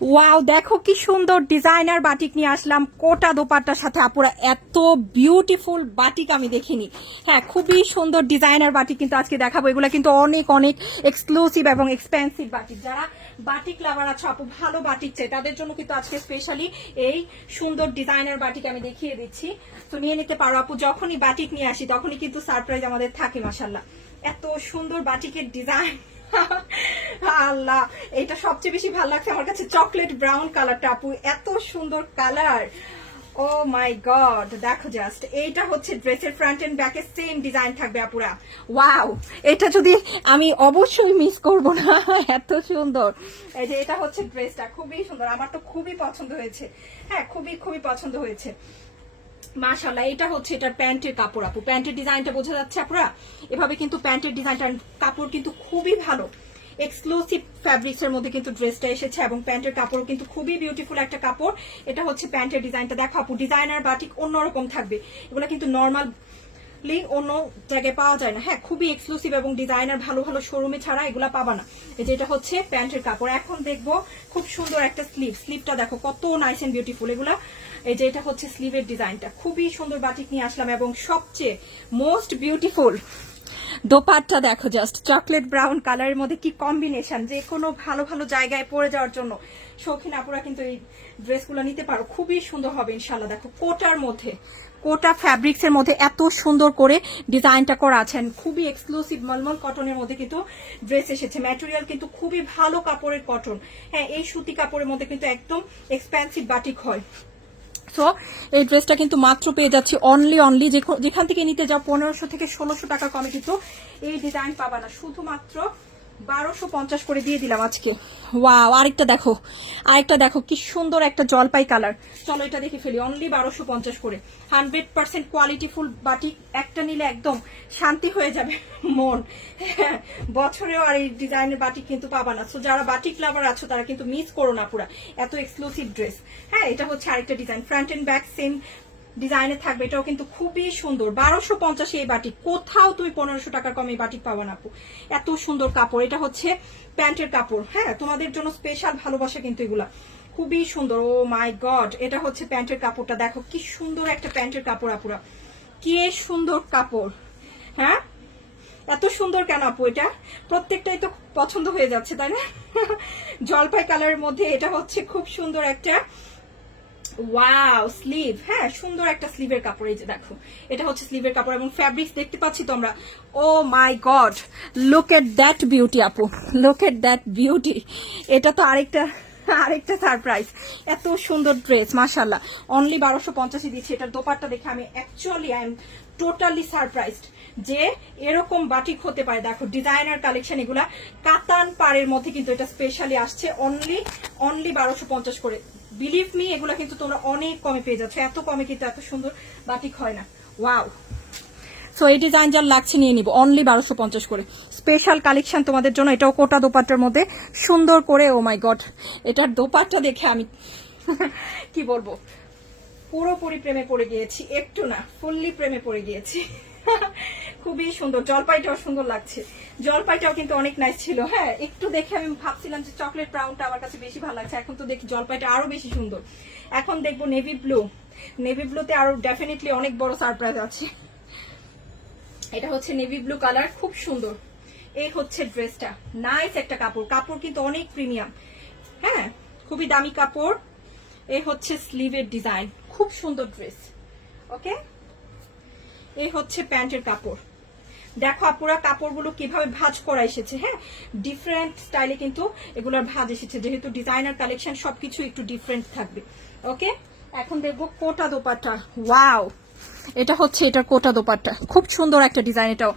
Wow, দেখো কি সুন্দর ডিজাইনার বাটিক নিয়ে আসলাম কোটা দোপাট্টার সাথে। আপুরা এত বিউটিফুল বাটিক আমি দেখিনি। হ্যাঁ, খুবই সুন্দর ডিজাইনার বাটিক কিন্তু আজকে দেখাবো। এগুলো কিন্তু অনেক অনেক এক্সক্লুসিভ এবং এক্সপেন্সিভ বাটিক। যারা বাটিক লাভার আছে, আপু ভালো বাটিক চাই, তাদের জন্য কিন্তু আজকে স্পেশালি এই সুন্দর ডিজাইনার বাটিক আমি দেখিয়ে দিচ্ছি। তো নিয়ে নিতে পারো আপু। যখনই বাটিক নিয়ে আসি তখনই কিন্তু সারপ্রাইজ আমাদের থাকে। মাশাআল্লাহ, এত সুন্দর বাটিকের ডিজাইন। আল্লাহ, এটা সবচেয়ে বেশি ভালো লাগছে আমার কাছে চকলেট ব্রাউন কালারটা। আপু এত সুন্দর কালার, ও মাই গড। দেখো জাস্ট, এইটা হচ্ছে ড্রেসের ফ্রন্ট এন্ড ব্যাকে সেম ডিজাইন থাকবে আপুরা। ওয়াও, এটা যদি আমি অবশ্যই মিস করব না, এত সুন্দর। এই যে এটা হচ্ছে ড্রেসটা, খুবই সুন্দর, আমার তো খুবই পছন্দ হয়েছে। হ্যাঁ, খুবই খুবই পছন্দ হয়েছে মাশাআল্লাহ। এটা হচ্ছে এটার প্যান্টের কাপড়। আপু প্যান্টের ডিজাইনটা বোঝা যাচ্ছে আপুরা? এভাবে কিন্তু প্যান্টের ডিজাইনটার কাপড় কিন্তু খুবই ভালো, এক্সক্লুসিভ ফ্যাব্রিক্স এর মধ্যে কিন্তু ড্রেসটা এসেছে এবং প্যান্টের কাপড় কিন্তু খুবই বিউটিফুল একটা কাপড়। এটা হচ্ছে প্যান্টের ডিজাইনটা। দেখো আপু, ডিজাইনার বাটিক অন্যরকম থাকবে, এগুলো কিন্তু নর্মাল অন্য জায়গায় পাওয়া যায় না। হ্যাঁ, খুবই এক্সক্লুসিভ এবং ডিজাইনার ভালো ভালো শোরুমে ছাড়া এগুলা পাবা না। এই যে এটা হচ্ছে প্যান্টের কাপড়। এখন দেখবো খুব সুন্দর একটা স্লিভটা দেখো কত নাইস এন্ড বিউটিফুল এগুলা। এই যে এটা হচ্ছে স্লিভের ডিজাইনটা, খুবই সুন্দর বাটিক নিয়ে আসলাম। এবং সবচেয়ে মোস্ট বিউটিফুল দোপাট্টা দেখো জাস্ট, চকলেট ব্রাউন কালারের মধ্যে কি কম্বিনেশন। যে কোনো ভালো ভালো জায়গায় পরে যাওয়ার জন্য শৌখিন আপুরা কিন্তু এই ড্রেসগুলো নিতে পারো, খুবই সুন্দর হবে ইনশাল্লাহ। দেখো কোটার মধ্যে, কোটা ফ্যাব্রিক্স এর মধ্যে এত সুন্দর করে ডিজাইনটা করা আছেন। খুবই এক্সক্লুসিভ মলমল কটনের মধ্যে কিন্তু ড্রেস এসেছে। ম্যাটেরিয়াল কিন্তু খুবই ভালো কাপড়ের কটন। হ্যাঁ, এই সুতি কাপড়ের মধ্যে কিন্তু একদম এক্সপেন্সিভ বাটিক হয়। সো এই ড্রেসটা কিন্তু মাত্র পেয়ে যাচ্ছি অনলি যেখান থেকে নিতে যাও 1500 থেকে 1600 টাকা কমে কিন্তু এই ডিজাইন পাবা না, শুধুমাত্র 1250 করে দিয়ে দিলাম আজকে। ওয়াও, আরেকটা দেখো কি সুন্দর একটা জলপাই কালার। চলো এটা দেখে ফেলি, অনলি 1250 করে। 100% কোয়ালিটিফুল বাটিক, একটা নিলে একদম শান্তি হয়ে যাবে মন। বছরেও আর এই ডিজাইনের বাটিক কিন্তু পাবা না। সো যারা বাটিক লাভার আছো তারা কিন্তু মিস করো না পুরা এত এক্সক্লুসিভ ড্রেস। হ্যাঁ, এটা হচ্ছে আরেকটা design, front end back same ডিজাইনে থাকবে। এটাও কিন্তু খুবই সুন্দর। 1250 এই বাটিক, কোথাও তুমি 1500 টাকার কম এই বাটিক পাবো না আপু। এত সুন্দর কাপড়। এটা হচ্ছে প্যান্টের কাপড়। হ্যাঁ, তোমাদের জন্য স্পেশাল ভালোবাসা কিন্তু এগুলা, খুবই সুন্দর। ও মাই গড, এটা হচ্ছে প্যান্টের কাপড়টা। দেখো কি সুন্দর একটা প্যান্টের কাপড় আপুরা, কি সুন্দর কাপড়। হ্যাঁ, এত সুন্দর কেন আপু? এটা প্রত্যেকটাই তো পছন্দ হয়ে যাচ্ছে, তাই না? জলপাই কালারের মধ্যে এটা হচ্ছে খুব সুন্দর একটা ওয়াও স্লিভ। হ্যাঁ, সুন্দর একটা স্লিভের কাপড়। এই যে দেখো, এটা হচ্ছে স্লিভের কাপড় এবং ফ্যাব্রিক্স দেখতে পাচ্ছি তো আমরা। Oh my God, look at that beauty আপু, লুক এট দ্যাট বিউটি। এটা তো আরেকটা সারপ্রাইজ। এত সুন্দর ড্রেস মাশাআল্লাহ, অনলি 1250 দিচ্ছি। এটার দোপাট্টা দেখে আমি actually I am totally surprised যে এরকম বাটিক হতে পারে। দেখো ডিজাইনার কালেকশন এগুলা, কাতান পাড়ের মধ্যে কিন্তু এটা স্পেশালি আসছে অনলি 1250 করে। বিলিভ মি, এগুলা কিন্তু তোমরা অনেক কমে পেয়ে যাচ্ছ। এত কমে কিন্তু এত সুন্দর বাটিক হয় না। ওয়াও, সো এই ডিজাইন যার লাগছে নিয়ে নিব, অনলি 1250 করে। স্পেশাল কালেকশন তোমাদের জন্য। এটাও কোটা দোপাট্টার মধ্যে সুন্দর করে। ও মাই গড, এটার দোপাট্টা দেখে আমি কি বলবো, পুরোপুরি প্রেমে পড়ে গিয়েছি। একটু না, ফুললি প্রেমে পড়ে গিয়েছি। খুবই সুন্দর। জলপাইটাও সুন্দর লাগছে, জলপাইটাও কিন্তু অনেক নাইস ছিল। হ্যাঁ, একটু দেখে আমি ভাবছিলাম যে চকলেট ব্রাউনটা আমার কাছে বেশি ভালো লাগছে, এখন তো দেখি জলপাইটা আরো বেশি সুন্দর। এখন দেখবো নেভি ব্লুতে আরো ডেফিনেটলি অনেক বড় সারপ্রাইজ আছে। এটা হচ্ছে নেভি ব্লু কালার, খুব সুন্দর। এই হচ্ছে ড্রেসটা, নাইস একটা কাপড় কিন্তু অনেক প্রিমিয়াম। হ্যাঁ, খুবই দামি কাপড়। এই হচ্ছে স্লিভের ডিজাইন, খুব সুন্দর ড্রেস। ওকে, এই হচ্ছে প্যান্টের কাপড়। দেখো আপুরা কাপড়গুলো কিভাবে ভাঁজ করা এসেছে। হ্যাঁ, ডিফারেন্ট স্টাইলে কিন্তু এগুলোর ভাঁজ এসেছে, যেহেতু ডিজাইনার কালেকশন সবকিছু একটু ডিফারেন্ট থাকবে। ওকে, এখন দেখবো কোটা দোপাট্টা। ওয়াও, এটা হচ্ছে এটার কোটা দোপাট্টা, খুব সুন্দর একটা ডিজাইন। এটাও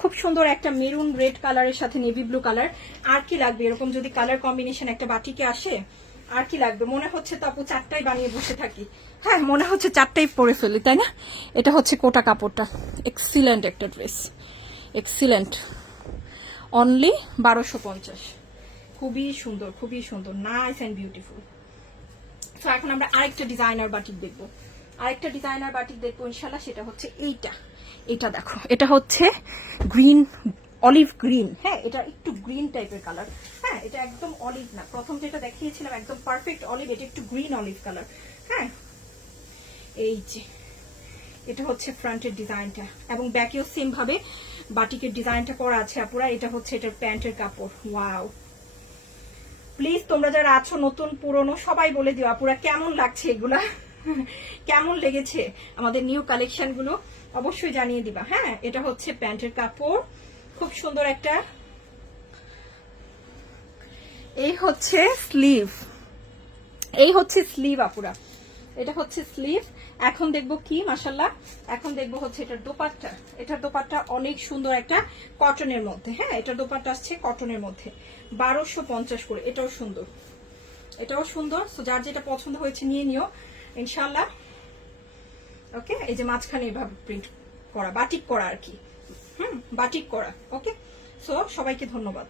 খুব সুন্দর একটা মেরুন রেড কালারের সাথে নেভি ব্লু কালার। আর কি লাগবে এরকম যদি কালার কম্বিনেশন একটা বাটিকে আসে? আর কি লাগবে? মনে হচ্ছে তো আপু চারটাই বানিয়ে বসে থাকি। হ্যাঁ, মনে হচ্ছে চারটাই পরে ফেলি, তাই না? এটা হচ্ছে কোটা কাপড়টা, এক্সিলেন্ট একটা ড্রেস, এক্সিলেন্ট। অনলি 1250, খুবই সুন্দর, নাইস অ্যান্ড বিউটিফুল। তো এখন আমরা আরেকটা ডিজাইনার বাটিক দেখবো, ইনশাল্লাহ। সেটা হচ্ছে এটা দেখো, এটা হচ্ছে গ্রিন, অলিভ গ্রিন। হ্যাঁ, এটা একটু গ্রিন টাইপের কালার। হ্যাঁ, হ্যাঁ এটা একদম অলিভ না, প্রথম যেটা দেখিয়েছিলাম একদম পারফেক্ট অলিভ, এটা একটু গ্রিন অলিভ কালার। হ্যাঁ এই যে এটা হচ্ছে ফ্রন্টের ডিজাইনটা, এবং ব্যাকেও সেম ভাবে বাটিকের ডিজাইনটা করা আছে আপুরা। এটা হচ্ছে এটার প্যান্টের কাপড়। ওয়াও, প্লিজ তোমরা যারা আছো নতুন পুরনো সবাই বলে দিও আপুরা কেমন লাগছে এগুলা, কেমন লেগেছে আমাদের নিউ কালেকশন গুলো, অবশ্যই জানিয়ে দিবা। হ্যাঁ এটা হচ্ছে প্যান্টের কাপড়, খুব সুন্দর একটা। এই হচ্ছে স্লিভ, এই হচ্ছে স্লিভ আপুরা, এটা হচ্ছে স্লিভ। এখন দেখবো কি মাশাল্লাহ, এখন দেখবো হচ্ছে এটার দোপাট্টা। এটার দোপাট্টা অনেক সুন্দর একটা কটনের মধ্যে। হ্যাঁ এটার দোপাট্টা আসছে কটনের মধ্যে 1250 করে। এটাও সুন্দর, এটাও সুন্দর। সো যার যেটা পছন্দ হয়েছে নিয়ে নিও ইনশাল্লাহ। ওকে, এই যে মাঝখানে এভাবে প্রিন্ট করা, বাটিক করা আর কি, বাটিক করা। ওকে, সো সবাইকে ধন্যবাদ।